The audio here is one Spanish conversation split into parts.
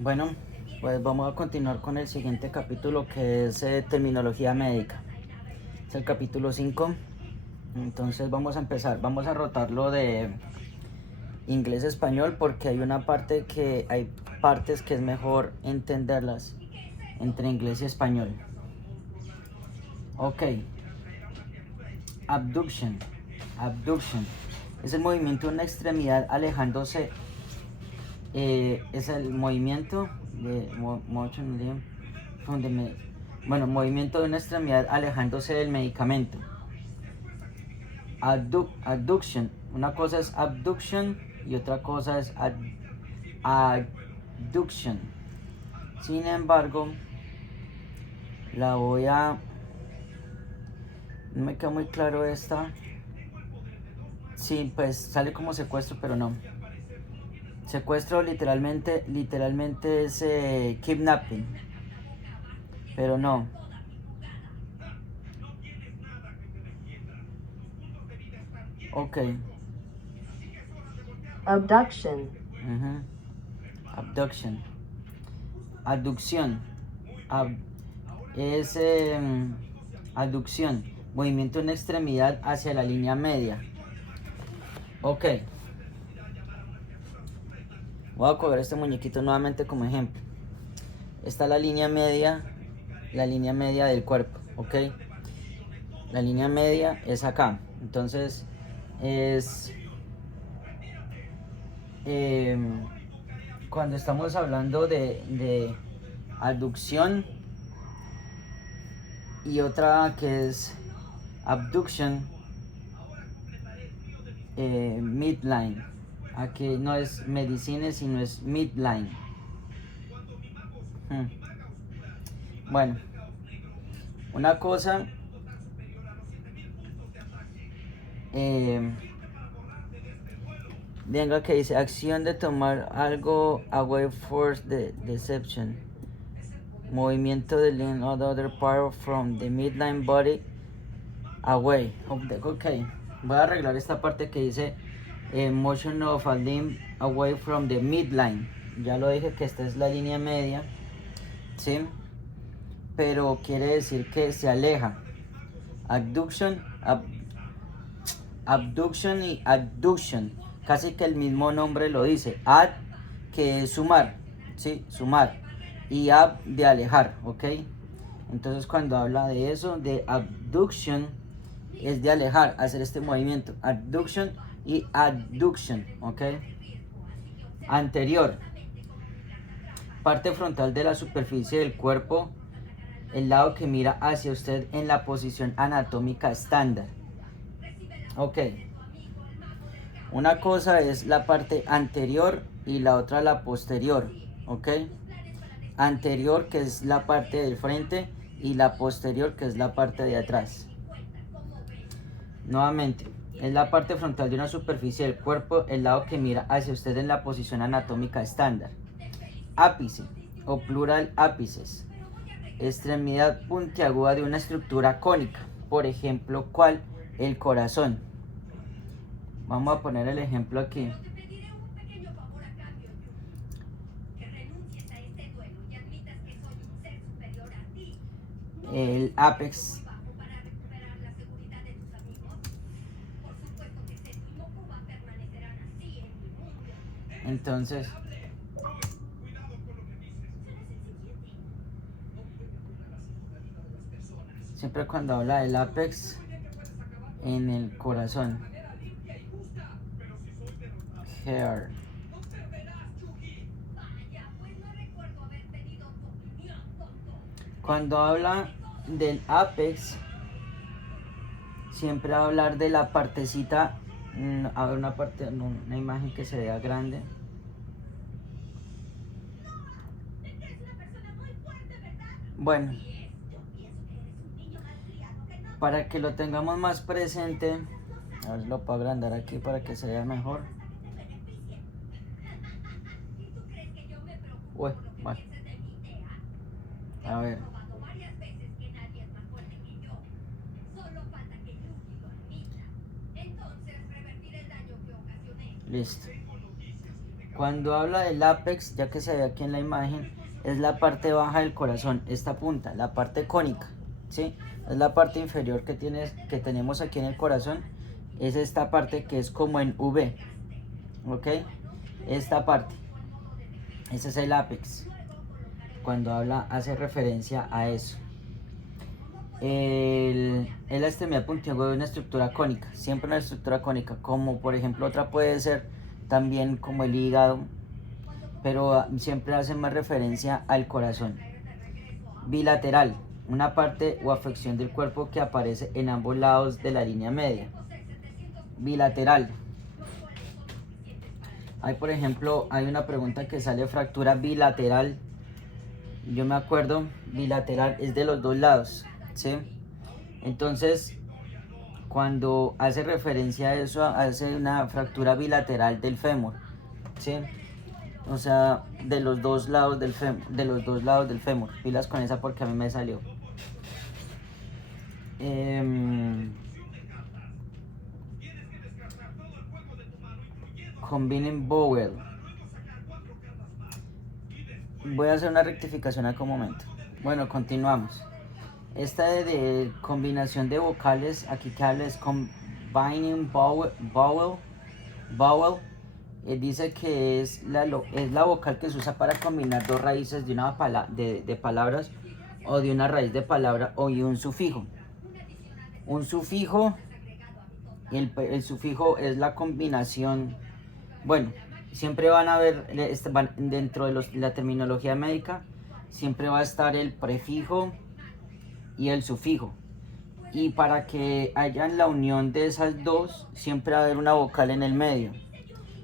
Bueno, pues vamos a continuar con el siguiente capítulo que es terminología médica. Es el capítulo 5. Entonces vamos a empezar, vamos a rotarlo de inglés-español porque hay partes que es mejor entenderlas entre inglés y español. Ok. Abduction. Abduction. Es el movimiento de una extremidad alejándose. Es el movimiento de movimiento de una extremidad alejándose del medicamento. Adduction. Una cosa es abduction y otra cosa es adduction. Sin embargo, no me queda muy claro esta. Sí, pues sale como secuestro, pero no. Secuestro literalmente es kidnapping, pero no. Ok. Abduction. Abduction. Aducción. Es aducción. Movimiento de una extremidad hacia la línea media. Ok. Voy a coger este muñequito nuevamente como ejemplo. Esta es la línea media del cuerpo. Ok. La línea media es acá. Entonces es cuando estamos hablando de aducción y otra que es abduction, midline. Aquí no es medicina, sino es midline. Bueno, una cosa, venga, que dice acción de tomar algo away for the deception. Movimiento de lean other part from the midline body away. Ok, voy a arreglar esta parte que dice motion of a limb away from the midline. Ya lo dije que esta es la línea media, ¿sí? Pero quiere decir que se aleja. Abduction, abduction y adduction, casi que el mismo nombre lo dice. Ad, que es sumar, ¿sí? Sumar. Y ab, de alejar, ¿ok? Entonces cuando habla de eso, de abduction, es de alejar, hacer este movimiento. Abduction y adduction, ¿ok? Anterior. Parte frontal de la superficie del cuerpo, el lado que mira hacia usted en la posición anatómica estándar. Ok. Una cosa es la parte anterior y la otra la posterior. Ok. Anterior, que es la parte del frente, y la posterior, que es la parte de atrás. Nuevamente, es la parte frontal de una superficie del cuerpo, el lado que mira hacia usted en la posición anatómica estándar. Ápice o plural ápices. Extremidad puntiaguda de una estructura cónica. Por ejemplo, ¿cuál? El corazón. Vamos a poner el ejemplo aquí. El ápex. Entonces, siempre cuando habla del ápex, en el corazón. Hair. Cuando habla del ápex, siempre va a hablar de la partecita. A ver, una imagen que se vea grande. Bueno, para que lo tengamos más presente, a ver, lo puedo agrandar aquí para que se vea mejor. Uy, vale. A ver. Listo. Cuando habla del ápex, ya que se ve aquí en la imagen, es la parte baja del corazón, esta punta, la parte cónica, ¿sí? Es la parte inferior que tenemos aquí en el corazón, es esta parte que es como en V, ¿ok? Esta parte, ese es el ápex, cuando hace referencia a eso. La extremidad puntiaguda de una estructura cónica, siempre una estructura cónica, como por ejemplo otra puede ser también como el hígado, pero siempre hace más referencia al corazón. Bilateral, una parte o afección del cuerpo que aparece en ambos lados de la línea media. Bilateral. Hay por ejemplo, hay una pregunta que sale fractura bilateral. Yo me acuerdo, bilateral es de los dos lados, ¿sí? Entonces, cuando hace referencia a eso, hace una fractura bilateral del fémur, ¿sí? O sea, de los dos lados del fémur, pilas con esa porque a mí me salió. Combining Bowel. Voy a hacer una rectificación acá un momento. Bueno, continuamos. Esta de combinación de vocales, aquí que habla es combining vowel, dice que es la vocal que se usa para combinar dos raíces de una de palabras o de una raíz de palabra o de un sufijo. Un sufijo, el sufijo es la combinación, bueno, siempre van a ver, dentro de la terminología médica, siempre va a estar el prefijo y el sufijo. Y para que haya la unión de esas dos, siempre va a haber una vocal en el medio.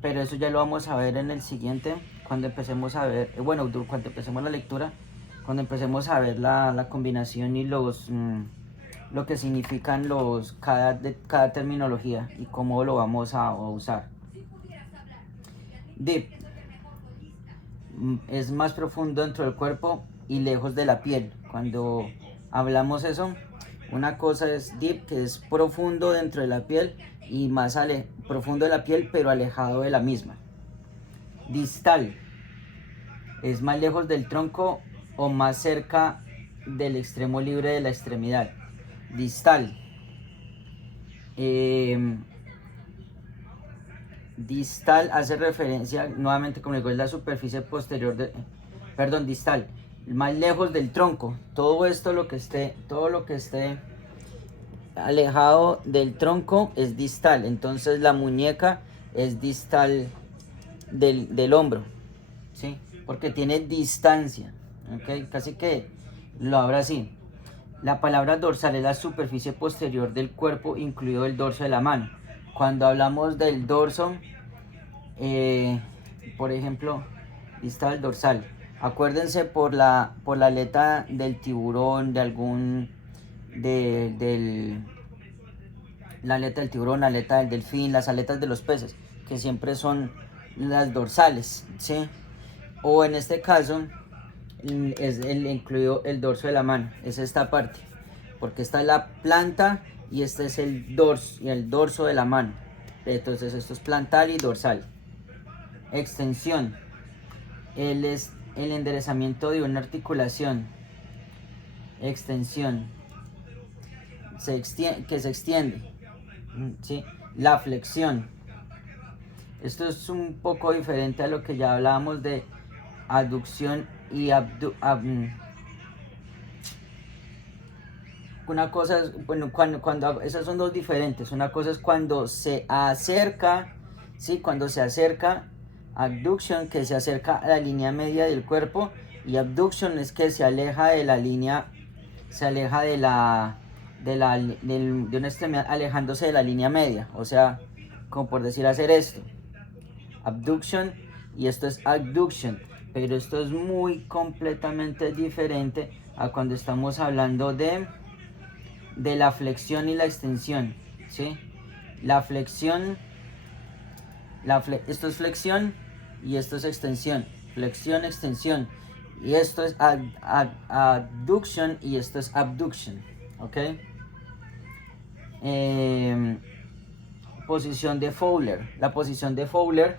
Pero eso ya lo vamos a ver en el siguiente, cuando empecemos a ver, bueno, cuando empecemos la lectura, cuando empecemos a ver la combinación y lo que significan cada terminología y cómo lo vamos a usar. Deep es más profundo dentro del cuerpo y lejos de la piel. Cuando hablamos eso, una cosa es deep, que es profundo dentro de la piel, y más profundo de la piel pero alejado de la misma. Distal es más lejos del tronco o más cerca del extremo libre de la extremidad. Distal. Distal hace referencia, nuevamente como digo, es la superficie posterior distal, más lejos del tronco. Todo lo que esté alejado del tronco es distal. Entonces la muñeca es distal del hombro, ¿sí? Porque tiene distancia, ¿ok? Casi que lo habla así. La palabra dorsal es la superficie posterior del cuerpo, incluido el dorso de la mano. Cuando hablamos del dorso, por ejemplo, distal, dorsal. Acuérdense por la aleta del tiburón, la aleta del tiburón, la aleta del delfín, las aletas de los peces, que siempre son las dorsales, ¿sí? O en este caso, es incluido el dorso de la mano, es esta parte, porque esta es la planta y este es el dorso de la mano. Entonces esto es plantar y dorsal. Extensión, es el enderezamiento de una articulación. Extensión, que se extiende, ¿sí? La flexión, esto es un poco diferente a lo que ya hablábamos de aducción y una cosa es, bueno, cuando esas son dos diferentes. Una cosa es cuando se acerca, ¿sí? Cuando se acerca, adduction, que se acerca a la línea media del cuerpo, y abduction es que se aleja de la línea, se aleja de una extremidad, alejándose de la línea media, o sea, como por decir, hacer esto, abduction, y esto es adduction. Pero esto es muy completamente diferente a cuando estamos hablando de la flexión y la extensión, ¿sí? La flexión, esto es flexión y esto es extensión. Flexión, extensión. Y esto es adduction y esto es abduction, ¿ok? Posición de Fowler. La posición de Fowler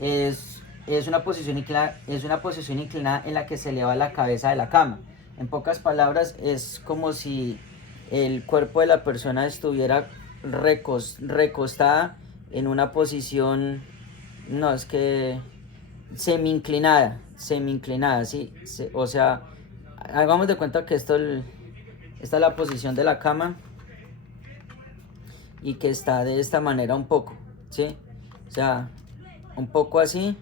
es es una posición inclinada en la que se eleva la cabeza de la cama. En pocas palabras, es como si el cuerpo de la persona estuviera recostada en una posición, no, es que semi inclinada, ¿sí? O sea, hagamos de cuenta que esta es la posición de la cama y que está de esta manera un poco, ¿sí? O sea, un poco así,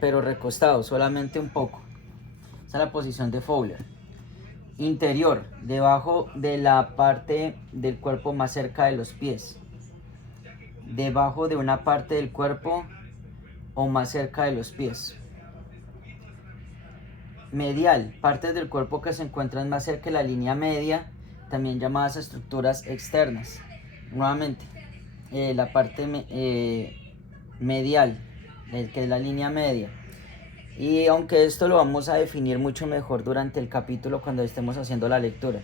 pero recostado, solamente un poco. Esa es la posición de Fowler. Interior, debajo de la parte del cuerpo más cerca de los pies. Debajo de una parte del cuerpo o más cerca de los pies. Medial, partes del cuerpo que se encuentran más cerca de la línea media, también llamadas estructuras externas. Nuevamente, la parte medial, que es la línea media. Y aunque esto lo vamos a definir mucho mejor durante el capítulo cuando estemos haciendo la lectura.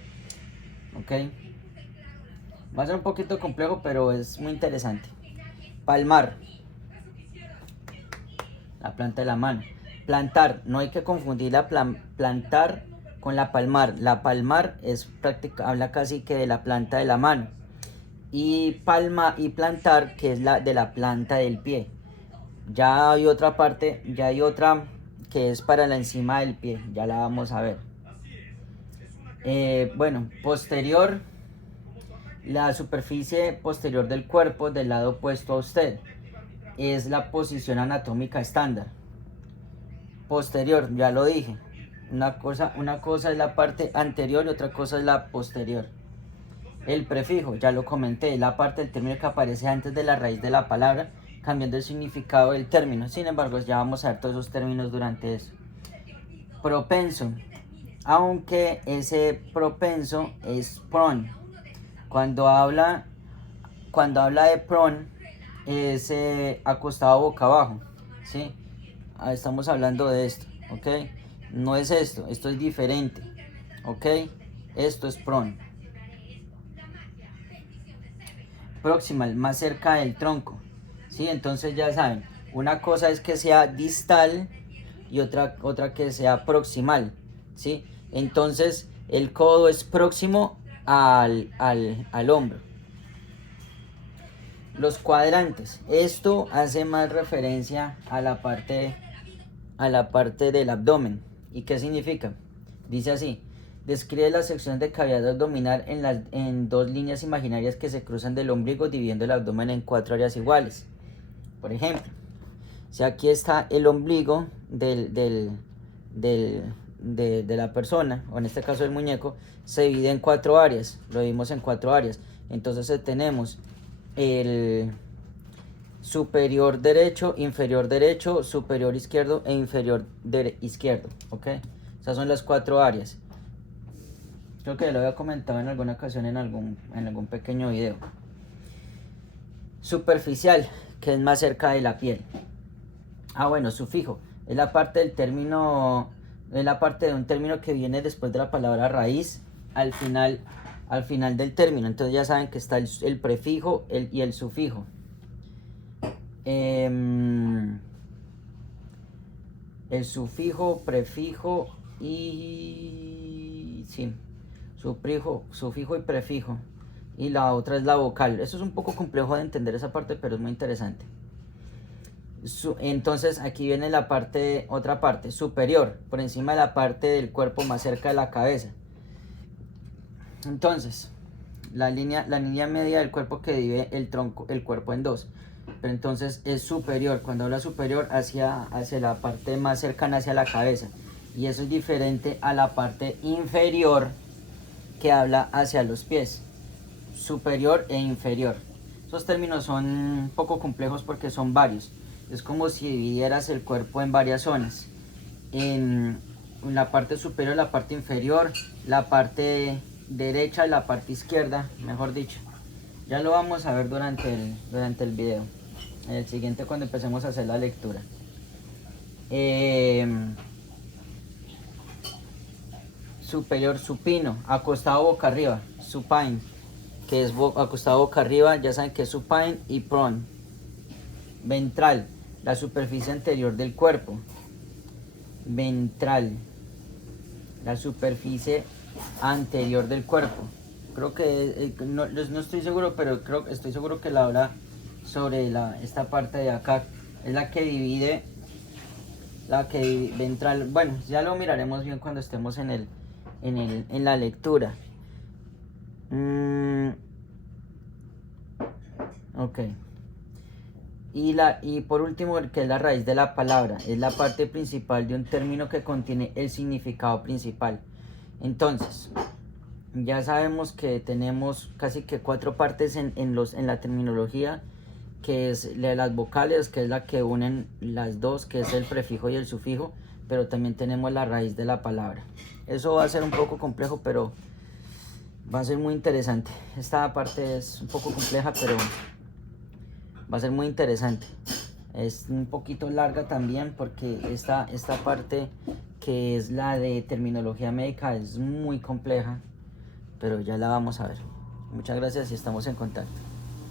¿Ok? Va a ser un poquito complejo, pero es muy interesante. Palmar. La planta de la mano. Plantar. No hay que confundir la plantar con la palmar. La palmar habla casi que de la planta de la mano. Y plantar, que es la de la planta del pie. Ya hay otra parte, que es para la encima del pie, ya la vamos a ver. Bueno, posterior, la superficie posterior del cuerpo del lado opuesto a usted, es la posición anatómica estándar. Posterior, ya lo dije, una cosa es la parte anterior y otra cosa es la posterior. El prefijo, ya lo comenté, la parte del término que aparece antes de la raíz de la palabra, cambiando el significado del término. Sin embargo, ya vamos a ver todos esos términos durante eso. Propenso, aunque ese propenso es prone. Cuando habla de prone, es acostado boca abajo, ¿sí? Estamos hablando de esto, ¿ok? No es esto es diferente, ¿ok? Esto es prone. Proximal, más cerca del tronco, ¿sí? Entonces ya saben, una cosa es que sea distal y otra que sea proximal, ¿sí? Entonces el codo es próximo al hombro. Los cuadrantes, esto hace más referencia a la parte del abdomen. ¿Y qué significa? Dice así: describe la sección de cavidad abdominal en dos líneas imaginarias que se cruzan del ombligo, dividiendo el abdomen en 4 áreas iguales. Por ejemplo, si aquí está el ombligo de la persona, o en este caso el muñeco, se divide en 4 áreas. Lo vimos en 4 áreas. Entonces tenemos el superior derecho, inferior derecho, superior izquierdo e inferior izquierdo. ¿Ok? Esas son las 4 áreas. Creo que lo había comentado en alguna ocasión en algún pequeño video. Superficial, que es más cerca de la piel. Bueno, sufijo, es la parte del término, es la parte de un término que viene después de la palabra raíz al final del término. Entonces ya saben que está el prefijo y el sufijo. El sufijo, prefijo y sí, sufijo y prefijo. Y la otra es la vocal. Eso es un poco complejo de entender esa parte, pero es muy interesante. Entonces aquí viene otra parte superior, por encima de la parte del cuerpo más cerca de la cabeza. Entonces la línea media del cuerpo que divide el cuerpo en dos. Pero entonces es superior, cuando habla superior hacia la parte más cercana hacia la cabeza. Y eso es diferente a la parte inferior que habla hacia los pies. Superior e inferior. Esos términos son un poco complejos porque son varios. Es como si dividieras el cuerpo en varias zonas. En la parte superior, la parte inferior, la parte derecha y la parte izquierda, mejor dicho. Ya lo vamos a ver durante el video. En el siguiente, cuando empecemos a hacer la lectura. Superior, supino, acostado boca arriba, supine, que es acostado boca arriba, ya saben que es supine y prone. Ventral, La superficie anterior del cuerpo. Ventral. La superficie anterior del cuerpo. Creo que, no estoy seguro, pero estoy seguro que la habla sobre esta parte de acá. Es la que divide, ventral. Bueno, ya lo miraremos bien cuando estemos en la lectura. Ok. Y por último, que es la raíz de la palabra, es la parte principal de un término que contiene el significado principal. Entonces, ya sabemos que tenemos casi que 4 partes en la terminología, que es la de las vocales, que es la que unen las dos, que es el prefijo y el sufijo, pero también tenemos la raíz de la palabra. Eso va a ser un poco complejo, pero va a ser muy interesante. Esta parte es un poco compleja, pero va a ser muy interesante. Es un poquito larga también porque esta parte, que es la de terminología médica, es muy compleja, pero ya la vamos a ver. Muchas gracias y estamos en contacto.